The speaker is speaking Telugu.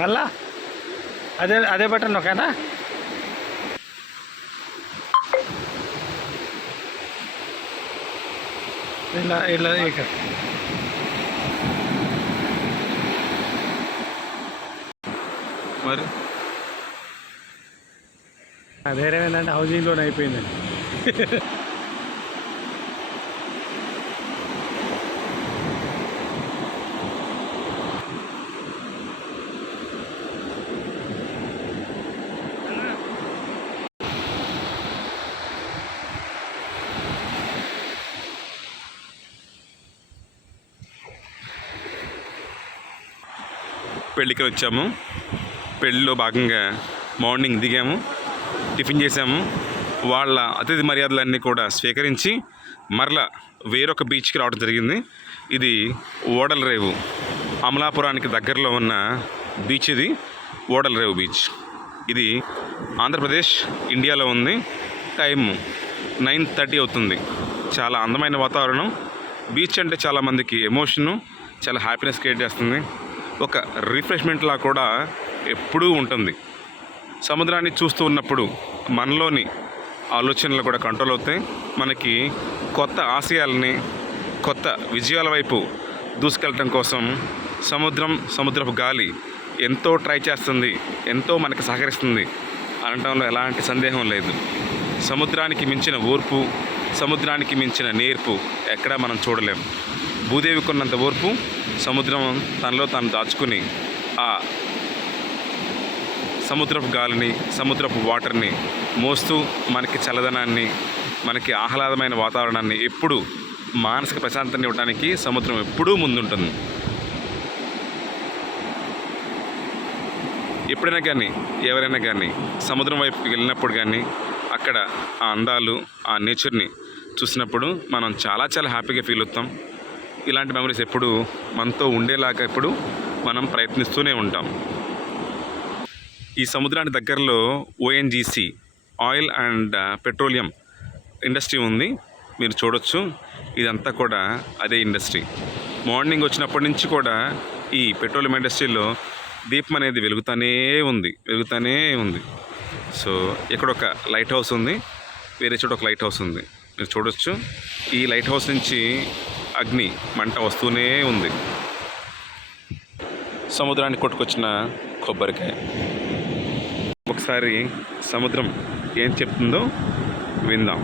మళ్ళా అదే బటన్ ఓకేనా? ఇలా ఇక మరి వేరేమేందంటే హౌసింగ్ లోన్ అయిపోయిందండి. పెళ్ళికి వచ్చాము. పెళ్ళిలో భాగంగా మార్నింగ్ దిగాము, టిఫిన్ చేసాము. వాళ్ళ అతిథి మర్యాదలన్నీ కూడా స్వీకరించి మరలా వేరొక బీచ్కి రావడం జరిగింది. ఇది ఓడలరేవు, అమలాపురానికి దగ్గరలో ఉన్న బీచ్. ఇది ఓడలరేవు బీచ్. ఇది ఆంధ్రప్రదేశ్, ఇండియాలో ఉంది. టైం 9:30 అవుతుంది. చాలా అందమైన వాతావరణం. బీచ్ అంటే చాలామందికి ఎమోషను, చాలా హ్యాపీనెస్ క్రియేట్ చేస్తుంది. ఒక రిఫ్రెష్మెంట్లా కూడా ఎప్పుడూ ఉంటుంది. సముద్రాన్ని చూస్తూ ఉన్నప్పుడు మనలోని ఆలోచనలు కూడా కంట్రోల్ అవుతాయి. మనకి కొత్త ఆశయాలని, కొత్త విజయాల వైపు దూసుకెళ్ళటం కోసం సముద్రపు గాలి ఎంతో ట్రై చేస్తుంది, ఎంతో మనకి సహకరిస్తుంది అనటంలో ఎలాంటి సందేహం లేదు. సముద్రానికి మించిన ఓర్పు, సముద్రానికి మించిన నేర్పు ఎక్కడా మనం చూడలేం. భూదేవికి ఉన్నంత ఓర్పు సముద్రం తనలో తాను దాచుకుని ఆ సముద్రపు గాలిని, సముద్రపు వాటర్ని మోస్తూ మనకి చల్లదనాన్ని, మనకి ఆహ్లాదమైన వాతావరణాన్ని, ఎప్పుడూ మానసిక ప్రశాంతతని ఇవ్వడానికి సముద్రం ఎప్పుడూ ముందుంటుంది. ఎప్పుడైనా కానీ, ఎవరైనా కానీ సముద్రం వైపుకి వెళ్ళినప్పుడు కానీ, అక్కడ ఆ అందాలు, ఆ నేచర్ని చూసినప్పుడు మనం చాలా చాలా హ్యాపీగా ఫీల్ అవుతాం. ఇలాంటి మెమరీస్ ఎప్పుడు మనతో ఉండేలాగా ఎప్పుడు మనం ప్రయత్నిస్తూనే ఉంటాం. ఈ సముద్రానికి దగ్గరలో ONGC oil and petroleum industry ఉంది. మీరు చూడొచ్చు. ఇదంతా కూడా అదే ఇండస్ట్రీ. మార్నింగ్ వచ్చినప్పటి నుంచి కూడా ఈ పెట్రోలియం ఇండస్ట్రీలో దీపం అనేది వెలుగుతూనే ఉంది. సో ఇక్కడ ఒక లైట్ హౌస్ ఉంది, వేరే చోట ఒక లైట్ హౌస్ ఉంది. మీరు చూడొచ్చు. ఈ లైట్ హౌస్ నుంచి అగ్ని మంట వస్తూనే ఉంది. సముద్రానికి కొట్టుకొచ్చిన కొబ్బరికాయ. ఒకసారి సముద్రం ఏం చెప్తుందో విందాం.